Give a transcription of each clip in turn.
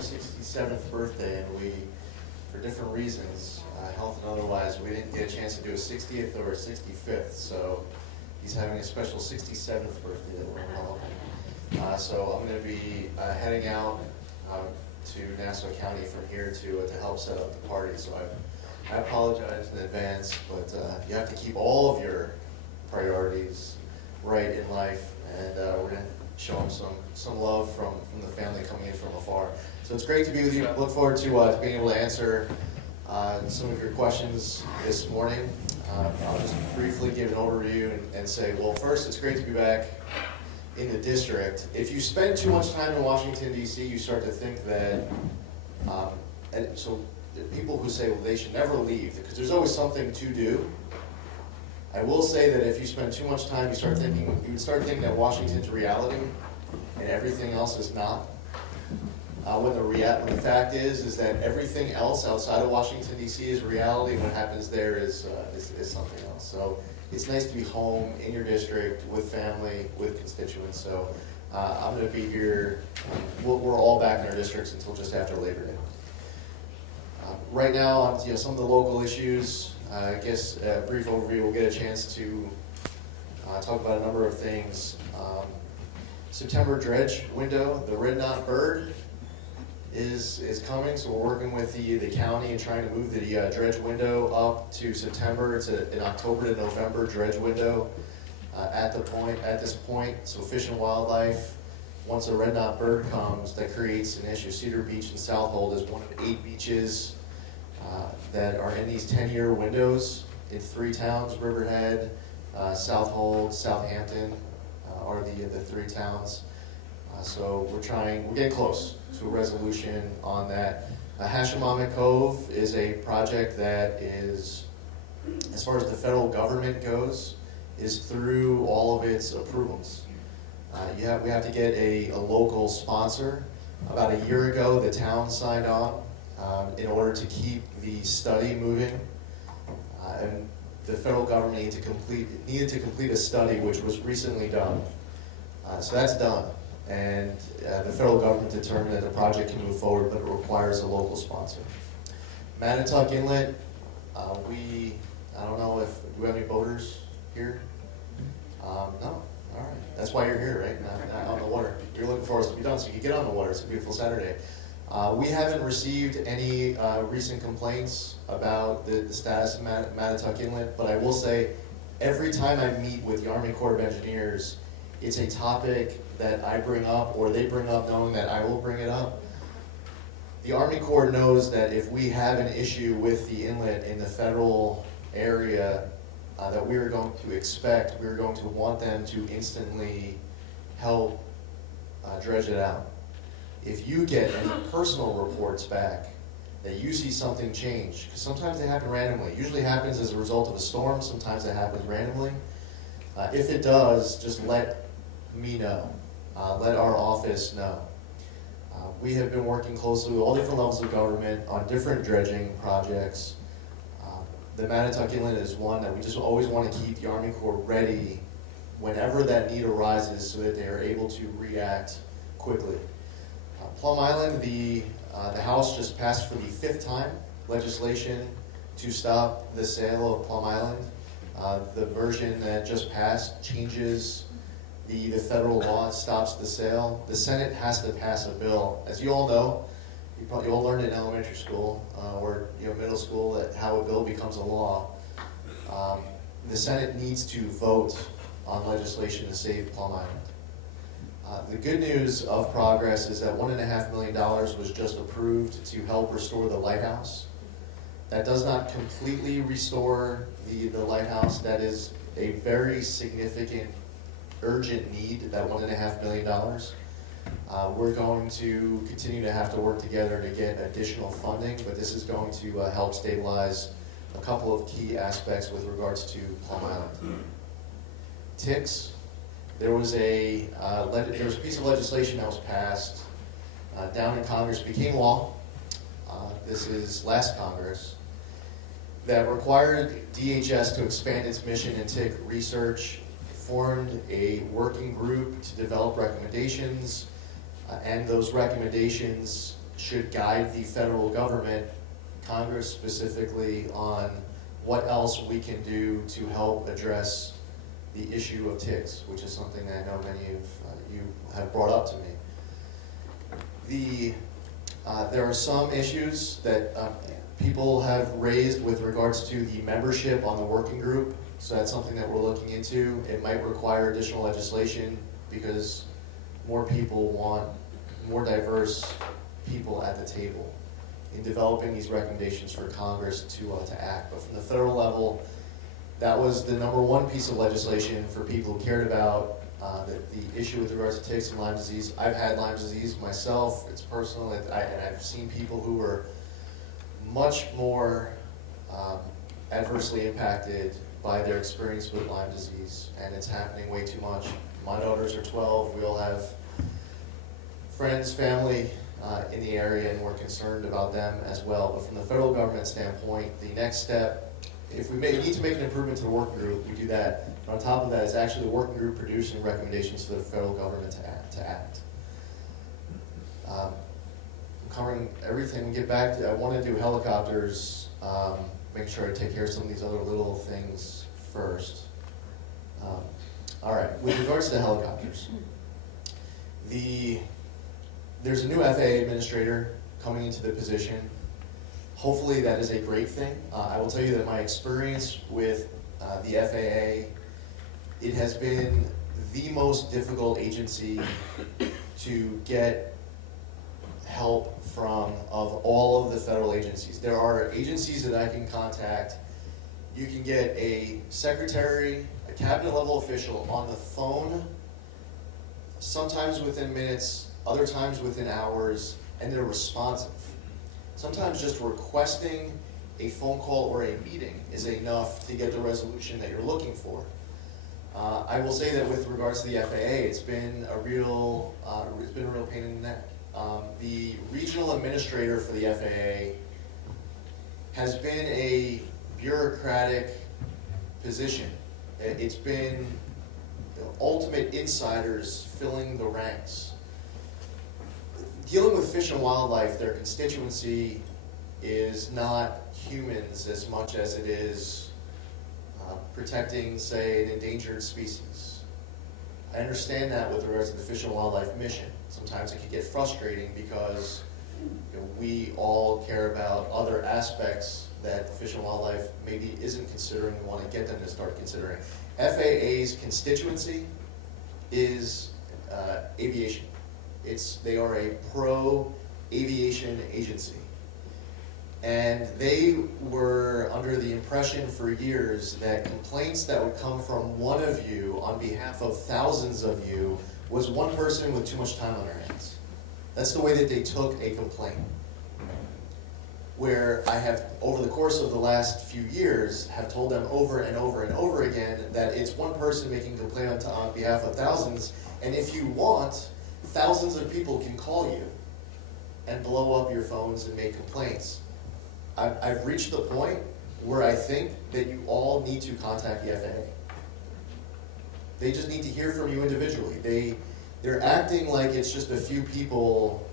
67th birthday, and we, for different reasons, health and otherwise, we didn't get a chance to do a 60th or a 65th, so he's having a special 67th birthday that we're involved in. So I'm going to be heading out to Nassau County from here to help set up the party. So I apologize in advance, but you have to keep all of your priorities right in life, and we're going to show him some love from the family coming in from afar. So it's great to be with you. I look forward to being able to answer some of your questions this morning. I'll just briefly give an overview and say, well, first, it's great to be back in the district. If you spend too much time in Washington, D.C., you start to think that, so the people who say, well, they should never leave, because there's always something to do. I will say that if you spend too much time, you would start thinking that Washington's reality and everything else is not. When the fact is that everything else outside of Washington, D.C. is reality, and what happens there is something else. So it's nice to be home in your district with family, with constituents. So I'm going to be here. We're all back in our districts until just after Labor Day. Right now, some of the local issues. I guess a brief overview. We'll get a chance to talk about a number of things. September dredge window, the red knot bird is coming, so we're working with the county and trying to move the dredge window up to September. It's an October to November dredge window at this point. So Fish and Wildlife, once a red knot bird comes, that creates an issue. Cedar Beach in Southold is one of 8 beaches that are in these 10-year windows in 3 towns: Riverhead, Southold, Southampton are the 3 towns. So we're getting close to a resolution on that. Hashimama Cove is a project that is, as far as the federal government goes, is through all of its approvals. We have to get a local sponsor. About a year ago, the town signed on in order to keep the study moving. And the federal government needed to complete a study, which was recently done. So that's done. And the federal government determined that the project can move forward, but it requires a local sponsor. Manitowoc Inlet, I don't know do we have any boaters here? No? All right. That's why you're here, right? Not on the water. You're looking for us to be done so you can get on the water. It's a beautiful Saturday. We haven't received any recent complaints about the status of Manitowoc Inlet, but I will say every time I meet with the Army Corps of Engineers, it's a topic that I bring up or they bring up knowing that I will bring it up. The Army Corps knows that if we have an issue with the inlet in the federal area that we are going to want them to instantly help dredge it out. If you get any personal reports back that you see something change, because sometimes they happen randomly. It usually happens as a result of a storm, sometimes it happens randomly. If it does, just let me know. Let our office know. We have been working closely with all different levels of government on different dredging projects. The Manitowoc Inlet is one that we just always want to keep the Army Corps ready whenever that need arises so that they are able to react quickly. Plum Island, the House just passed for the 5th time legislation to stop the sale of Plum Island. The version that just passed changes the federal law. It stops the sale. The Senate has to pass a bill. As you all know, you all learned in elementary school or middle school that how a bill becomes a law. The Senate needs to vote on legislation to save Plum Island. The good news of progress is that $1.5 million was just approved to help restore the lighthouse. That does not completely restore the lighthouse. That is a very significant, urgent need, that $1.5 million. We're going to continue to have to work together to get additional funding, but this is going to help stabilize a couple of key aspects with regards to Plum Island. Ticks. There was a piece of legislation that was passed down in Congress, became law. This is last Congress, that required DHS to expand its mission in tick research, formed a working group to develop recommendations, and those recommendations should guide the federal government, Congress specifically, on what else we can do to help address the issue of ticks, which is something that I know many of you have brought up to me. There are some issues that people have raised with regards to the membership on the working group, so that's something that we're looking into. It might require additional legislation because more people want more diverse people at the table in developing these recommendations for Congress to act. But from the federal level, that was the #1 piece of legislation for people who cared about the issue with regards to ticks and Lyme disease. I've had Lyme disease myself. It's personal, and I've seen people who were much more adversely impacted by their experience with Lyme disease, and it's happening way too much. My daughters are 12. We all have friends, family in the area, and we're concerned about them as well. But from the federal government standpoint, the next step, if we need to make an improvement to the working group, we do that. But on top of that, it's actually the working group producing recommendations to the federal government to act. I'm covering everything. We get back to, I want to do helicopters, make sure I take care of some of these other little things first. All right, with regards to helicopters, there's a new FAA administrator coming into the position. Hopefully that is a great thing. I will tell you that my experience with the FAA, it has been the most difficult agency to get help from of all of the federal agencies. There are agencies that I can contact. You can get a secretary, a cabinet level official on the phone, sometimes within minutes, other times within hours, and they're responsive. Sometimes just requesting a phone call or a meeting is enough to get the resolution that you're looking for. I will say that with regards to the FAA, it's been a real pain in the neck. The regional administrator for the FAA has been a bureaucratic position. It's been ultimate insiders filling the ranks. Dealing with Fish and Wildlife, their constituency is not humans as much as it is protecting, say, an endangered species. I understand that with regards to the Fish and Wildlife mission. Sometimes it can get frustrating because we all care about other aspects that Fish and Wildlife maybe isn't considering and want to get them to start considering. FAA's constituency is aviation. They are a pro-aviation agency. And they were under the impression for years that complaints that would come from one of you on behalf of thousands of you was one person with too much time on their hands. That's the way that they took a complaint. Where I have, over the course of the last few years, have told them over and over and over again that it's one person making a complaint on behalf of thousands, and if you want, thousands of people can call you and blow up your phones and make complaints. I've reached the point where I think that you all need to contact the FAA. They just need to hear from you individually. They're acting like it's just a few people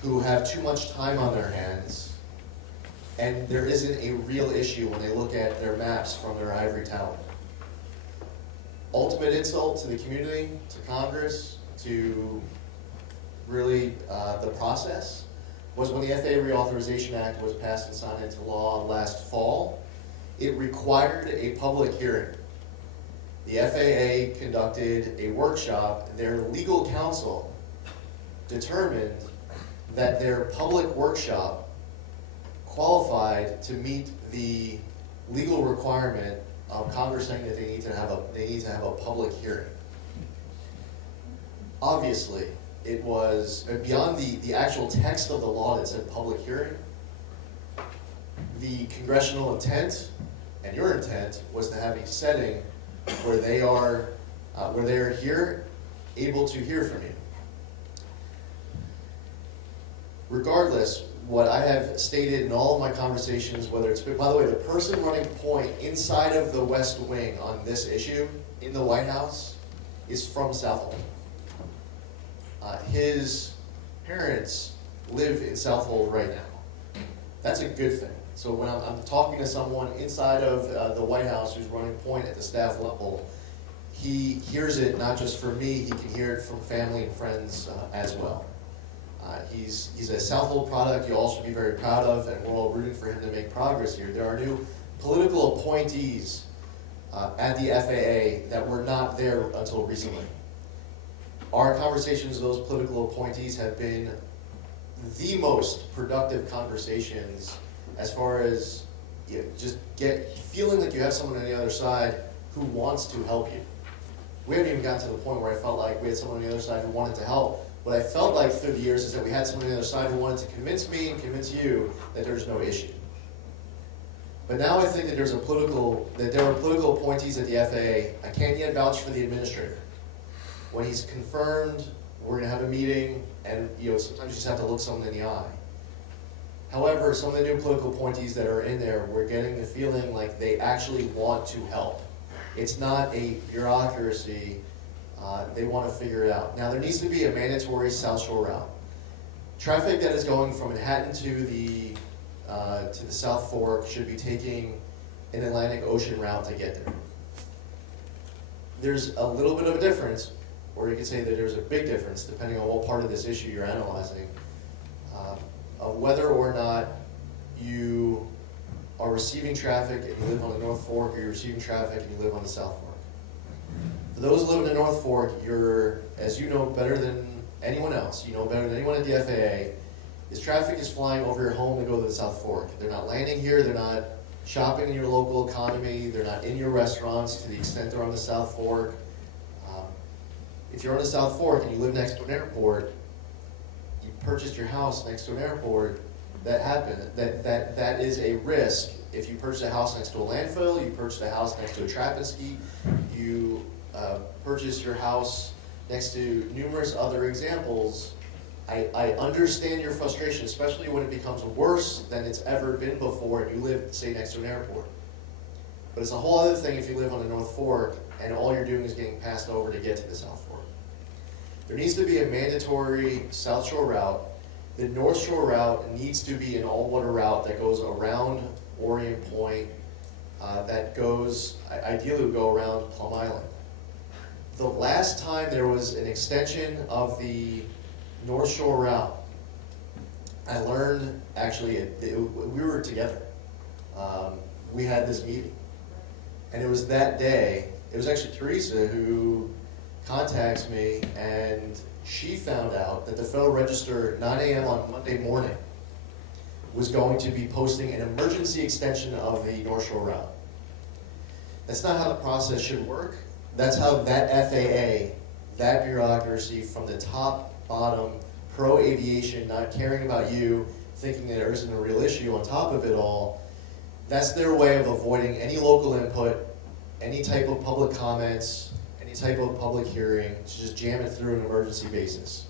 who have too much time on their hands, and there isn't a real issue when they look at their maps from their ivory tower. Ultimate insult to the community, to Congress, to really the process, was when the FAA Reauthorization Act was passed and signed into law last fall. It required a public hearing. The FAA conducted a workshop. Their legal counsel determined that their public workshop qualified to meet the legal requirement of Congress saying that they need to have a public hearing. Obviously, it was beyond the actual text of the law that said public hearing. The congressional intent and your intent was to have a setting where they are here, able to hear from you. Regardless, what I have stated in all of my conversations, whether it's been, by the way, the person running point inside of the West Wing on this issue in the White House is from Southold. His parents live in Southold right now. That's a good thing. So when I'm talking to someone inside of the White House who's running point at the staff level, he hears it not just from me, he can hear it from family and friends as well. He's a Southold product you all should be very proud of, and we're all rooting for him to make progress here. There are new political appointees at the FAA that were not there until recently. Our conversations with those political appointees have been the most productive conversations as far as just feeling like you have someone on the other side who wants to help you. We haven't even gotten to the point where I felt like we had someone on the other side who wanted to help. What I felt like through the years is that we had someone on the other side who wanted to convince me and convince you that there's no issue. But now I think that there are political appointees at the FAA. I can't yet vouch for the administrator. When he's confirmed, we're going to have a meeting, and sometimes you just have to look someone in the eye. However, some of the new political appointees that are in there, we're getting the feeling like they actually want to help. It's not a bureaucracy. They want to figure it out. Now, there needs to be a mandatory South Shore route. Traffic that is going from Manhattan to the South Fork should be taking an Atlantic Ocean route to get there. There's a little bit of a difference, or you could say that there's a big difference, depending on what part of this issue you're analyzing, of whether or not you are receiving traffic and you live on the North Fork, or you're receiving traffic and you live on the South Fork. For those who live in the North Fork, you're, as you know better than anyone else, you know better than anyone at the FAA, is traffic is flying over your home to go to the South Fork. They're not landing here, they're not shopping in your local economy, they're not in your restaurants to the extent they're on the South Fork. If you're on the South Fork and you live next to an airport, you purchased your house next to an airport, that is a risk. If you purchase a house next to a landfill, you purchase a house next to a trap and ski, you purchase your house next to numerous other examples, I understand your frustration, especially when it becomes worse than it's ever been before and you live, say, next to an airport. But it's a whole other thing if you live on the North Fork and all you're doing is getting passed over to get to the South Fork. There needs to be a mandatory South Shore route. The North Shore route needs to be an all-water route that goes around Orient Point, that goes, ideally would go around Plum Island. The last time there was an extension of the North Shore route, I learned, actually, we were together. We had this meeting. And it was that day, it was actually Teresa who contacts me, and she found out that the Federal Register, 9 a.m. on Monday morning, was going to be posting an emergency extension of the North Shore route. That's not how the process should work. That's how that FAA, that bureaucracy from the top, bottom, pro-aviation, not caring about you, thinking that there isn't a real issue on top of it all, that's their way of avoiding any local input, any type of public comments, any type of public hearing, to just jam it through an emergency basis.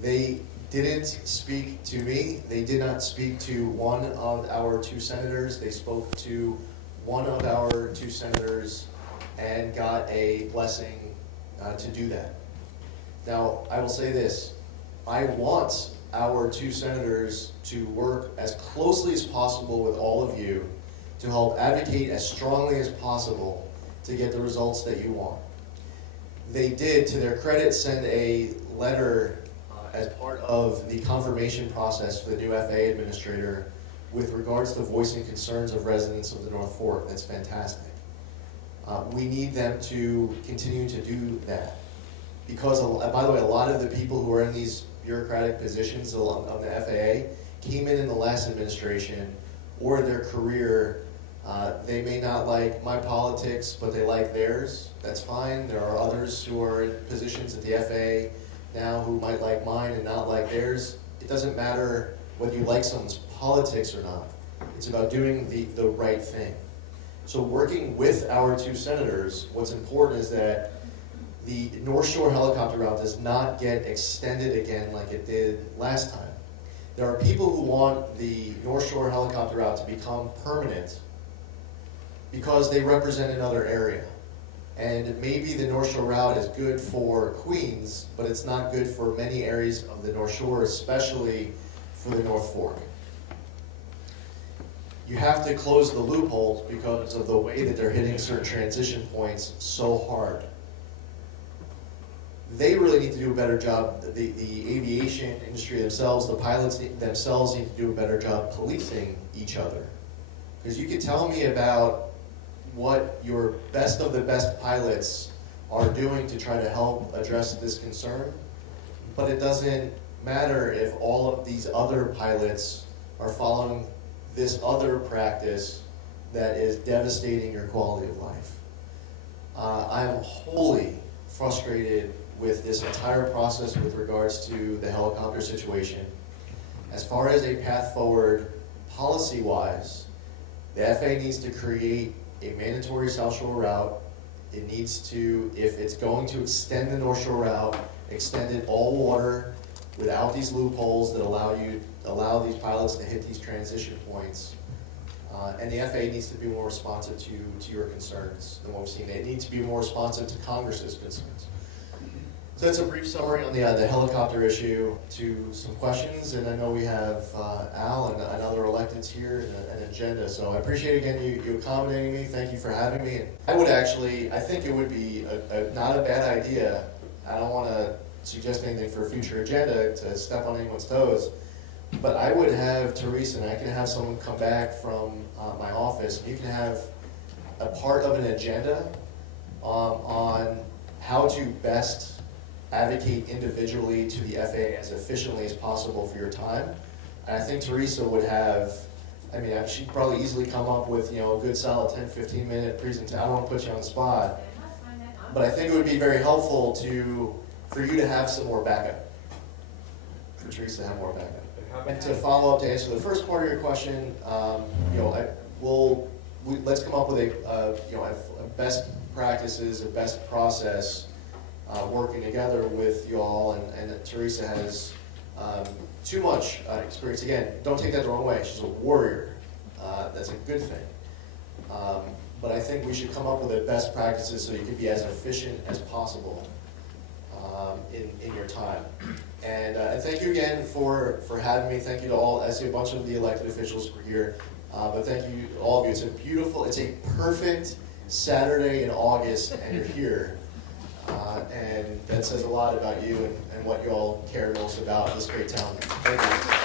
They didn't speak to me. They did not speak to one of our two senators. They spoke to one of our two senators and got a blessing to do that. Now, I will say this. I want our two senators to work as closely as possible with all of you to help advocate as strongly as possible to get the results that you want. They did, to their credit, send a letter as part of the confirmation process for the new FAA administrator with regards to voicing concerns of residents of the North Fork. That's fantastic. We need them to continue to do that. Because, by the way, a lot of the people who are in these bureaucratic positions of the FAA came in the last administration or their career. They may not like my politics, but they like theirs. That's fine. There are others who are in positions at the FAA now who might like mine and not like theirs. It doesn't matter whether you like someone's politics or not. It's about doing the right thing. So working with our two senators, what's important is that the North Shore helicopter route does not get extended again like it did last time. There are people who want the North Shore helicopter route to become permanent because they represent another area. And maybe the North Shore route is good for Queens, but it's not good for many areas of the North Shore, especially for the North Fork. You have to close the loopholes because of the way that they're hitting certain transition points so hard. They really need to do a better job. The aviation industry themselves, the pilots themselves need to do a better job policing each other. Because you can tell me about what your best of the best pilots are doing to try to help address this concern, but it doesn't matter if all of these other pilots are following this other practice that is devastating your quality of life. I am wholly frustrated with this entire process with regards to the helicopter situation. As far as a path forward policy-wise, the FAA needs to create a mandatory South Shore route. It needs to, if it's going to extend the North Shore route, extend it all water without these loopholes that allow these pilots to hit these transition points. And the FAA needs to be more responsive to your concerns than what we've seen. It needs to be more responsive to Congress's concerns. So that's a brief summary on the helicopter issue. To some questions, and I know we have Al and other electeds here and an agenda. So I appreciate again you accommodating me. Thank you for having me. I think it would be not a bad idea. I don't want to suggest anything for a future agenda to step on anyone's toes, but I would have Teresa, and I can have someone come back from my office, and you can have a part of an agenda on how to best advocate individually to the FAA as efficiently as possible for your time. And I think Teresa would have, she'd probably easily come up with, a good solid 10, 15 minute presentation. I don't want to put you on the spot, but I think it would be very helpful for you to have some more backup. For Teresa to have more backup. And to follow up to answer the first part of your question, let's come up with a best practices, a best process, working together with you all, and Teresa has too much experience. Again, don't take that the wrong way. She's a warrior. That's a good thing. But I think we should come up with the best practices so you can be as efficient as possible in your time. And thank you again for having me. Thank you to all. I see a bunch of the elected officials who are here. But thank you, all of you. It's a perfect Saturday in August, and you're here. And that says a lot about you and what you all care most about this great town. Thank you.